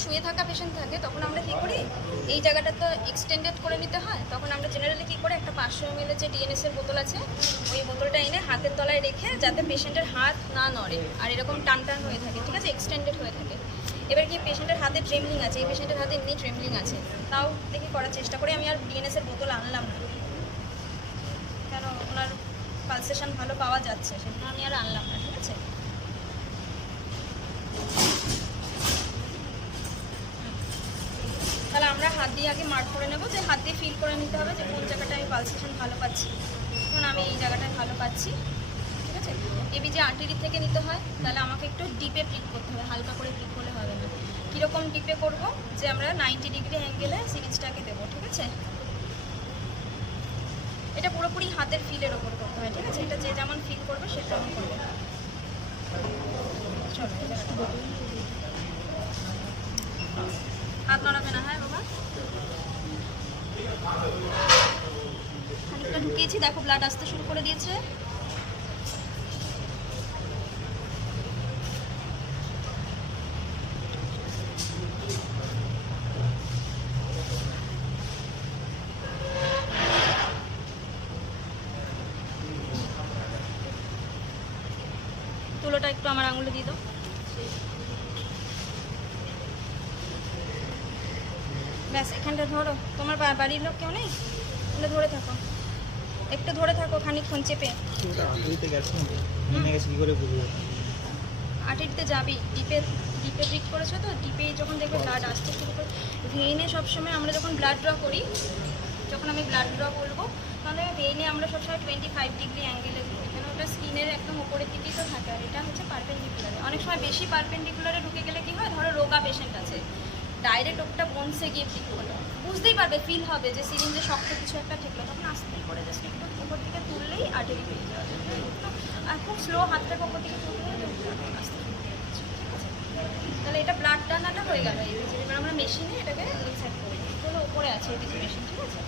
শুয়ে থাকা পেশেন্ট থাকে তখন আমরা কী করি, এই জায়গাটা তো এক্সটেন্ডেড করে নিতে হয়, তখন আমরা জেনারেলি কী করে একটা 500 ml যে ডিএনএসের বোতল আছে ওই বোতলটা এনে হাতের তলায় রেখে যাতে পেশেন্টের হাত না নড়ে আর এরকম টান টান হয়ে থাকে, ঠিক আছে, এক্সটেন্ডেড হয়ে থাকে। এবার কি পেশেন্টের হাতে ট্রেমলিং আছে, এই পেশেন্টের হাতে এমনি ট্রেমলিং আছে, তাও দেখি করার চেষ্টা করি। আমি আর ডিএনএসের বোতল আনলাম না, কেন ওনার পালসেশন ভালো পাওয়া যাচ্ছে সেজন্য আমি আর আনলাম না, ঠিক আছে। তাহলে আমরা হাত দিয়ে আগে মার্ক করে নেবো, যে হাত দিয়ে ফিল করে নিতে হবে যে কোন জায়গাটায় আমি পালসেশন ভালো পাচ্ছি। এখন আমি এই জায়গাটায় ভালো পাচ্ছি, ঠিক আছে। এবি যে আর্টারি থেকে নিতে হয় তাহলে আমাকে একটু ডিপে প্রিক করতে হবে, হালকা করে প্রিক করলে হবে না। কীরকম ডিপে করব, যে আমরা 90 ডিগ্রি অ্যাঙ্গেলে সিরিজটাকে দেবো, ঠিক আছে। এটা পুরোপুরি হাতের ফিলের ওপর করতে হয়, ঠিক আছে। এটা যে যেমন ফিল করবে সে তেমন করবে। চলো হাত নড়াবে না, হ্যাঁ বাবা। খানিকটা ঢুকিয়েছি, দেখো ব্লাড আসতে শুরু করে দিয়েছে। তুলোটা একটু আমার আঙুলে দিয়ে দাও। ব্যাস এখানটা ধরো, তোমার বাড়ির লোক কেউ নেই, তাহলে ধরে থাকো, একটু ধরে থাকো খানিকক্ষণ চেপে। আর্টারিতে যাবি, ডিপে ডিপে ব্রিক করেছো তো, ডিপে যখন দেখবে ব্লাড আসতে শুরু করে। ভেইনে সবসময় আমরা যখন ব্লাড ড্র করি, যখন আমি ব্লাড ড্র বলবো তাহলে ভেইনে আমরা সবসময় 25 ডিগ্রি অ্যাঙ্গেলে দিই, এখানে ওটা স্কিনের একদম উপরের দিকেই তো থাকে, আর এটা হচ্ছে পারপেন্ডিকুলারে। অনেক সময় বেশি পারপেন্ডিকুলারে ঢুকে গেলে কী হয়, ধরো রোগা পেশেন্ট আছে, ডাইরেক্ট ওটা বোনসে গিয়ে ঠিক হলো, বুঝতেই পারবে, ফিল হবে যে সিরিঞ্জে শক্ত কিছু একটা ঠেকলো, তখন আস্তেই করে জাস্ট একটু উপর দিকে তুললেই আর্টারি পেয়ে যাওয়া যায়। আর খুব স্লো হাতটাকে উপর দিকে তুললে আস্তে, তাহলে এটা ব্লাড টানাটা হয়ে গেল। এবার আমরা মেশিনে এটাকে ইনসার্ট করে দিই, উপরে আছে এই মেশিন, ঠিক আছে।